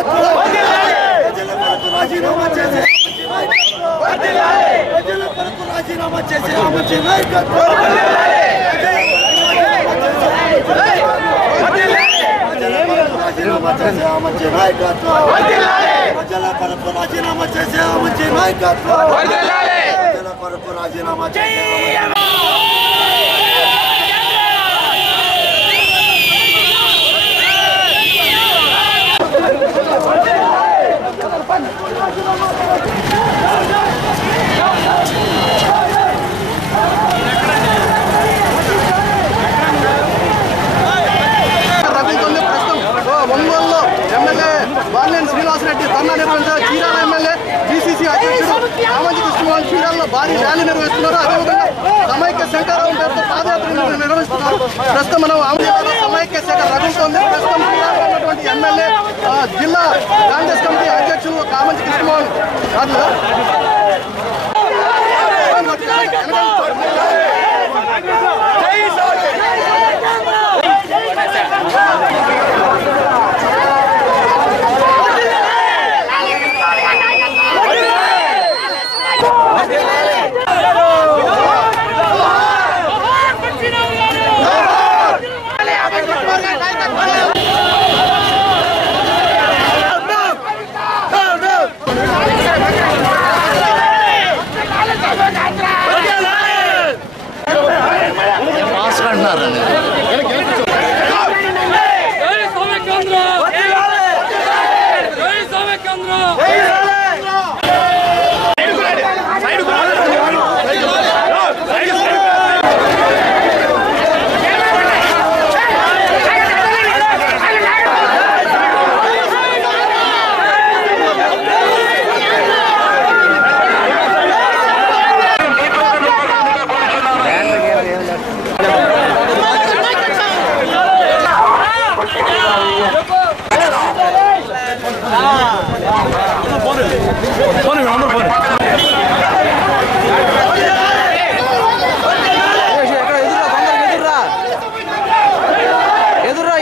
నాయకత్వం ప్రజల కొరకు రాజీనామా చేసే ప్రజల కొరకు రాజీనామా చేసే మంచి నాయకత్వం రాజీనామా చేసే మంచి నాయకత్వం ప్రజల కొరకు రాజీనామా చేసే మంచి నాయకత్వం ప్రజల కొరకు రాజీనామా చేసే ఒంగోలులో ఎమ్మెల్యే బాలినేని శ్రీనివాసరెడ్డి ధర్నా నిర్వహించారు. చీరాల ఎమ్మెల్యే బీసీసీ అధ్యక్షుడు రామంచి కృష్ణమోహన్ చీరాలలో భారీ ర్యాలీ నిర్వహిస్తున్నారు. అదేవిధంగా సమైక్య శంకరరావు పేరుతో పాదయాత్ర నిర్వహిస్తున్నారు. ప్రస్తుతం మనం అమరావతిలో సమైక్య శాఖ రగులుతోంది. ప్రస్తుతం చీరాలలో ఉన్నటువంటి ఎమ్మెల్యే జిల్లా కాంగ్రెస్ కమిటీ అధ్యక్షుడు రామంచి కృష్ణమోహన్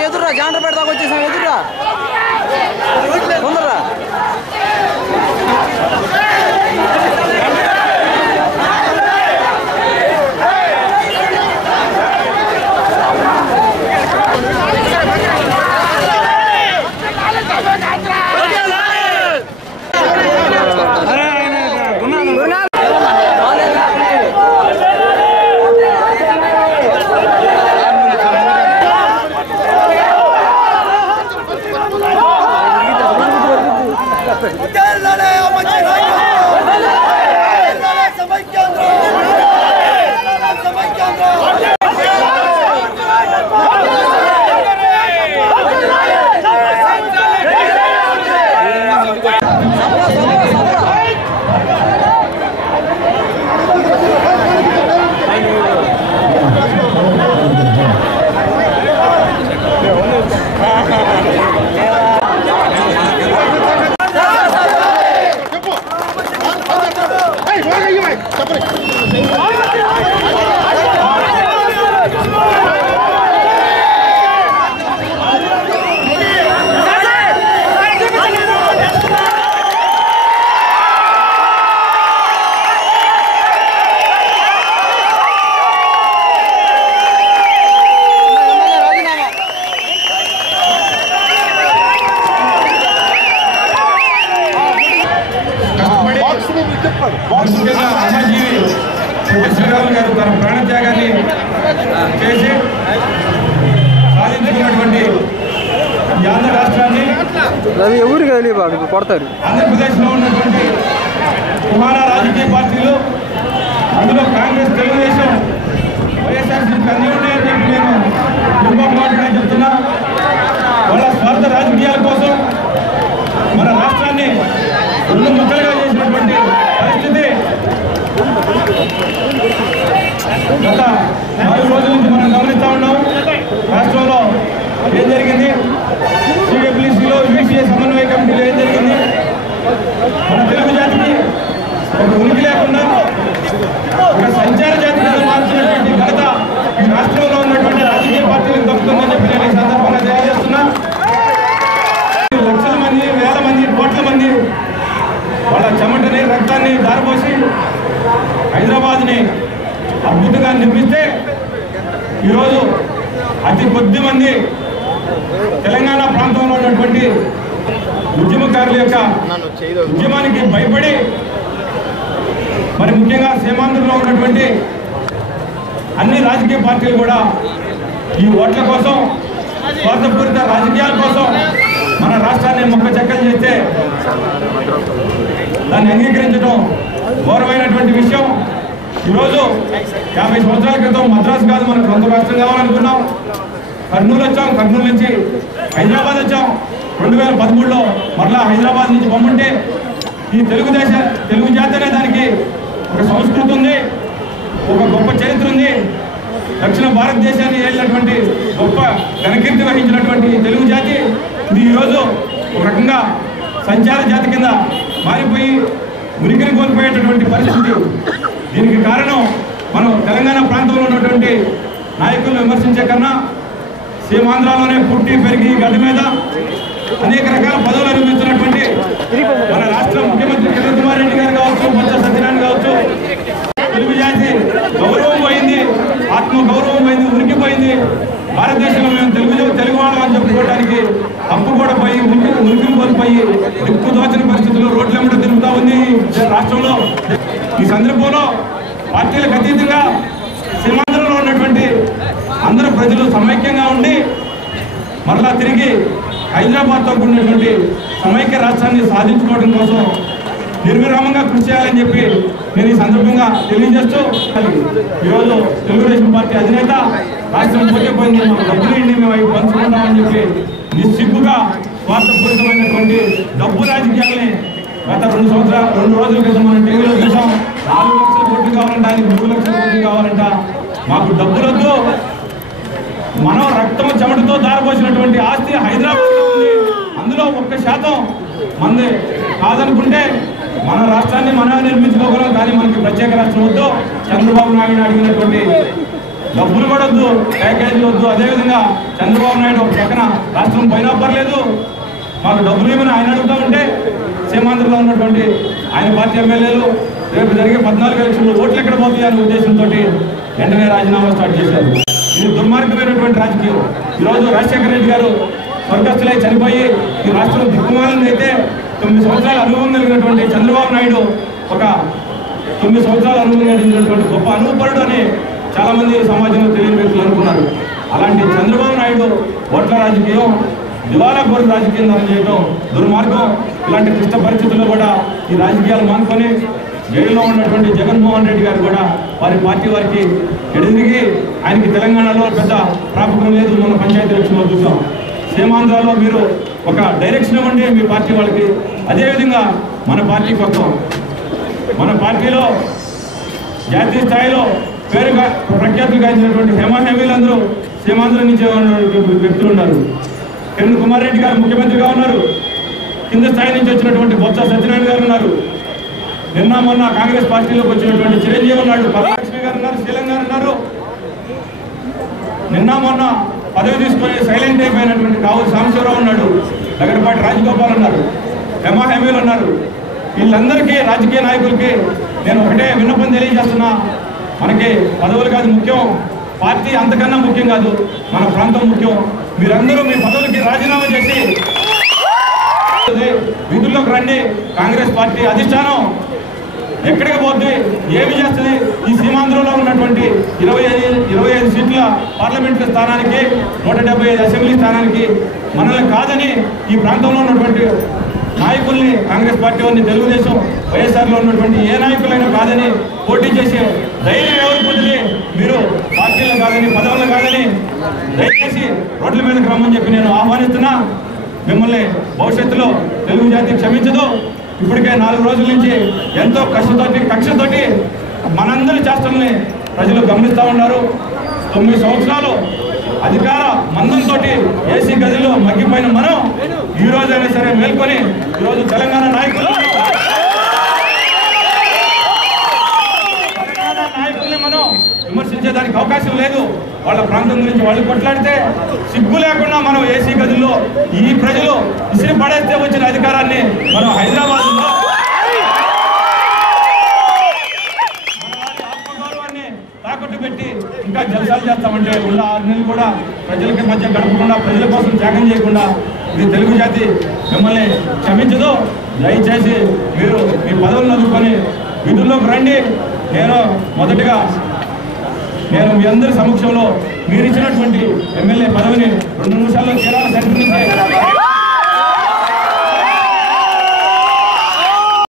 ఎదుర్రా జాండ్రపేట దాకా వచ్చేసాం. ఎదుర్రా తొందరరా తన ప్రాణత్యాగాన్ని చేసి సాధించుకున్నటువంటి ఆంధ్ర రాష్ట్రాన్ని ఆంధ్రప్రదేశ్లో ఉన్నటువంటి ప్రధాన రాజకీయ పార్టీలు అందులో కాంగ్రెస్, తెలుగుదేశం, వైఎస్ఆర్సీపీ అన్నీ ఉన్నాయని చెప్పి నేను దుర్భాగ్యమాటగా చెప్తున్నా. వాళ్ళ స్వార్థ రాజకీయాల కోసం మన రాష్ట్రాన్ని రెండు ముక్కలుగా చేసినటువంటి పరిస్థితి గత 4 రోజుల నుంచి మనం గమనిస్తూ ఉన్నాం. రాష్ట్రంలో ఏం జరిగింది, సిడబ్ల్యూసీలో యూపీఏ సమన్వయ కమిటీలో ఏం జరిగింది, మన తెలుగు జాతికి ఒక ఉనికి లేకుండా ఒక సంచార జాతిగా మార్చినటువంటి ఘనత రాష్ట్రంలో ఉన్నటువంటి రాజకీయ పార్టీలకు దక్కుతుందని చెప్పి నేను ఈ సందర్భంగా మంది తెలంగాణ ప్రాంతంలో ఉన్నటువంటి ఉద్యమకారుల యొక్క ఉద్యమానికి భయపడి మరి ముఖ్యంగా సీమాంధ్రలో ఉన్నటువంటి అన్ని రాజకీయ పార్టీలు కూడా ఈ ఓట్ల కోసం స్వార్థపూరిత రాజకీయాల కోసం మన రాష్ట్రాన్ని మొక్క చెక్కలు చేస్తే దాన్ని అంగీకరించడం ఘోరమైనటువంటి విషయం. ఈరోజు 50 సంవత్సరాల క్రితం మద్రాసు కాదు మనకు సొంత రాష్ట్రం కావాలనుకున్నాం. కర్నూలు వచ్చాం, కర్నూలు నుంచి హైదరాబాద్ వచ్చాం. 2013లో మరలా హైదరాబాద్ నుంచి బొమ్మంటే ఈ తెలుగు జాతి అనే దానికి ఒక సంస్కృతి ఉంది, ఒక గొప్ప చరిత్ర ఉంది. దక్షిణ భారతదేశాన్ని ఏలినటువంటి గొప్ప ఘనకీర్తి వహించినటువంటి తెలుగు జాతి ఇది ఈరోజు ఒక రకంగా సంచార జాతి కింద మారిపోయి ఉనికిని కోల్పోయేటటువంటి పరిస్థితి. దీనికి కారణం మనం తెలంగాణ ప్రాంతంలో ఉన్నటువంటి నాయకులను విమర్శించే కన్నా సీమాంధ్రలోనే పుట్టి పెరిగి గడ్డ మీద అనేక రకాల పదవులు అనుభవిస్తున్నటువంటి మన రాష్ట్ర ముఖ్యమంత్రి కిరణ్ కుమార్ రెడ్డి గారు కావచ్చు, బొత్స సత్యనారాయణ కావచ్చు, తెలుగు జాతి గౌరవం పోయింది, ఆత్మ గౌరవం పోయింది, ఉనికిపోయింది. భారతదేశంలో మేము తెలుగు వాళ్ళం అని చెప్పుకోవడానికి అప్పు కూడా పోయి ఉనికిని కోల్పోయి దిక్కు దోచిన పరిస్థితుల్లో రోడ్లెంబట తిరుగుతూ ఉంది రాష్ట్రంలో. ఈ సందర్భంలో పార్టీలకు అతీతంగా సీమాంధ్రలో ఉన్నటువంటి అందరూ ప్రజలు సమైక్యంగా ఉండి మరలా తిరిగి హైదరాబాద్తో కూడినటువంటి సమైక్య రాష్ట్రాన్ని సాధించుకోవడం కోసం నిర్విరామంగా కృషి చేయాలని చెప్పి నేను ఈ సందర్భంగా తెలియజేస్తూ ఈరోజు తెలుగుదేశం పార్టీ అధినేత రాష్ట్రం పోయిపోయింది, డబ్బులు మేము అవి పంచుకుంటామని చెప్పి నిస్సిగ్గుగా స్వార్థపూరితమైనటువంటి డబ్బు రాజకీయాల్ని గత 2 రోజుల క్రితం మనం టీవీలో చూసాం. 4 లక్షల కోట్లు కావాలంట, ఆయనకి 3 లక్షల కోట్లు కావాలంట. మాకు డబ్బులొద్దు, మనం రక్తం చెమటతో దారిపోసినటువంటి ఆస్తి హైదరాబాద్లో ఉంది, అందులో 1% మంది కాదనుకుంటే మన రాష్ట్రాన్ని మనమే నిర్మించుకోగలం. కానీ మనకి ప్రత్యేక రాష్ట్రం వద్దు, చంద్రబాబు నాయుడు అడిగినటువంటి డబ్బులు కూడా వద్దు, ప్యాకేజీలు వద్దు. అదేవిధంగా చంద్రబాబు నాయుడు ఒక పక్కన రాష్ట్రం పైన పర్లేదు మాకు డబ్బులు ఏమైనా ఆయన అడుగుతూ ఉంటే సీమాంధ్రలో ఉన్నటువంటి ఆయన పార్టీ ఎమ్మెల్యేలు రేపు జరిగే 14 ఎలక్షన్లు ఓట్లు ఎక్కడ పోతాయి అనే ఉద్దేశంతో వెంటనే రాజీనామా స్టార్ట్ చేశారు. ఇది దుర్మార్గమైనటువంటి రాజకీయం. ఈరోజు రాజశేఖర రెడ్డి గారు స్వర్గస్థులై చనిపోయి ఈ రాష్ట్రం దిక్కుమాలని అయితే 9 సంవత్సరాల అనుభవం కలిగినటువంటి చంద్రబాబు నాయుడు ఒక 9 సంవత్సరాల అనుభవం కలిగినటువంటి గొప్ప అనుభవపరుడు అని చాలా మంది సమాజంలో తెలియని వ్యక్తులు అనుకున్నారు. అలాంటి చంద్రబాబు నాయుడు ఓట్ల రాజకీయం, దివాలా కోరు రాజకీయం చేయడం దుర్మార్గం. ఇలాంటి క్లిష్ట పరిస్థితుల్లో కూడా ఈ రాజకీయాలు మానుకొని జైల్లో ఉన్నటువంటి జగన్మోహన్ రెడ్డి గారు కూడా వారి పార్టీ వారికి ఎడిదిరిగి ఆయనకి తెలంగాణలో పెద్ద ప్రాపకం లేదు. మన పంచాయతీ ఎలక్షన్లో చూసాం. సీమాంధ్రలో మీరు ఒక డైరెక్షన్ ఇవ్వండి మీ పార్టీ వాళ్ళకి. అదేవిధంగా మన పార్టీ కోసం మన పార్టీలో జాతీయ స్థాయిలో పేరుగా ప్రఖ్యాతులు గాంచినటువంటి హేమీలందరూ సీమాంధ్ర నుంచి వ్యక్తులు ఉన్నారు. కిరణ్ కుమార్ రెడ్డి గారు ముఖ్యమంత్రిగా ఉన్నారు. కింద స్థాయి నుంచి వచ్చినటువంటి బొత్స సత్యనారాయణ గారు ఉన్నారు. నిన్న మొన్న కాంగ్రెస్ పార్టీలోకి వచ్చినటువంటి చిరంజీవి ఉన్నాడు, పరలక్ష్మి గారు ఉన్నారు, శీలం గారు ఉన్నారు. నిన్న మొన్న పదవి తీసుకొని సైలెంట్ అయిపోయినటువంటి కావూరి సాంబశివరావు ఉన్నాడు, దగ్గరపాటి రాజగోపాల్ ఉన్నారు, హేమీలు ఉన్నారు. వీళ్ళందరికీ రాజకీయ నాయకులకి నేను ఒకటే విన్నపం తెలియజేస్తున్నా. మనకి పదవులు కాదు ముఖ్యం, పార్టీ అంతకన్నా ముఖ్యం కాదు, మన ప్రాంతం ముఖ్యం. మీరందరూ మీ పదవులకి రాజీనామా చేసి విధుల్లోకి రండి. కాంగ్రెస్ పార్టీ అధిష్టానం ఎక్కడికి పోద్ది, ఏమి చేస్తుంది? ఈ సీమాంధ్రలో ఉన్నటువంటి 25 సీట్ల పార్లమెంటు స్థానానికి, 175 అసెంబ్లీ స్థానానికి మనల్ని కాదని ఈ ప్రాంతంలో ఉన్నటువంటి నాయకుల్ని కాంగ్రెస్ పార్టీ వారిని తెలుగుదేశం వైఎస్ఆర్లో ఉన్నటువంటి ఏ నాయకులైనా కాదని పోటీ చేసే ధైర్యం ఎవరు పొందితే మీరు పార్టీలు కాదని పదవులు కాదని దయచేసి రోడ్ల మీదకి రమ్మని చెప్పి నేను ఆహ్వానిస్తున్నా. మిమ్మల్ని భవిష్యత్తులో తెలుగు జాతి క్షమించదు. ఇప్పటికే 4 రోజుల నుంచి ఎంతో కక్షతోటి మనందరి చేష్టల్ని ప్రజలు గమనిస్తూ ఉన్నారు. 9 సంవత్సరాలు అధికార మందంతో ఏసీ గదిలో మగ్గిపోయిన మనం ఈ రోజైనా సరే మేల్కొని ఈరోజు తెలంగాణ నాయకుల్ని మనం విమర్శించేదానికి అవకాశం లేదు. వాళ్ళ ప్రాంతం గురించి వాళ్ళు కొట్లాడితే సిగ్గు లేకుండా మనం ఏసీ గదుల్లో ఈ ప్రజలు ఇసిరి పడేస్తే వచ్చిన అధికారాన్ని మనం హైదరాబాద్లో ఆత్మగౌరవాన్ని తాకట్టు పెట్టి ఇంకా జలసాలు చేస్తామంటే ఉన్న 6 నెలలు కూడా ప్రజలకి మధ్య గడపకుండా ప్రజల కోసం త్యాగం చేయకుండా ఇది తెలుగు జాతి మిమ్మల్ని క్షమించదు. దయచేసి మీరు మీ పదవులను అందుకొని విధుల్లోకి రండి. మొదటిగా నేను మీ అందరి సమక్షంలో మీరు ఇచ్చినటువంటి ఎమ్మెల్యే పదవిని 2 నిమిషాల్లో చీరాల సెంటర్ నుంచి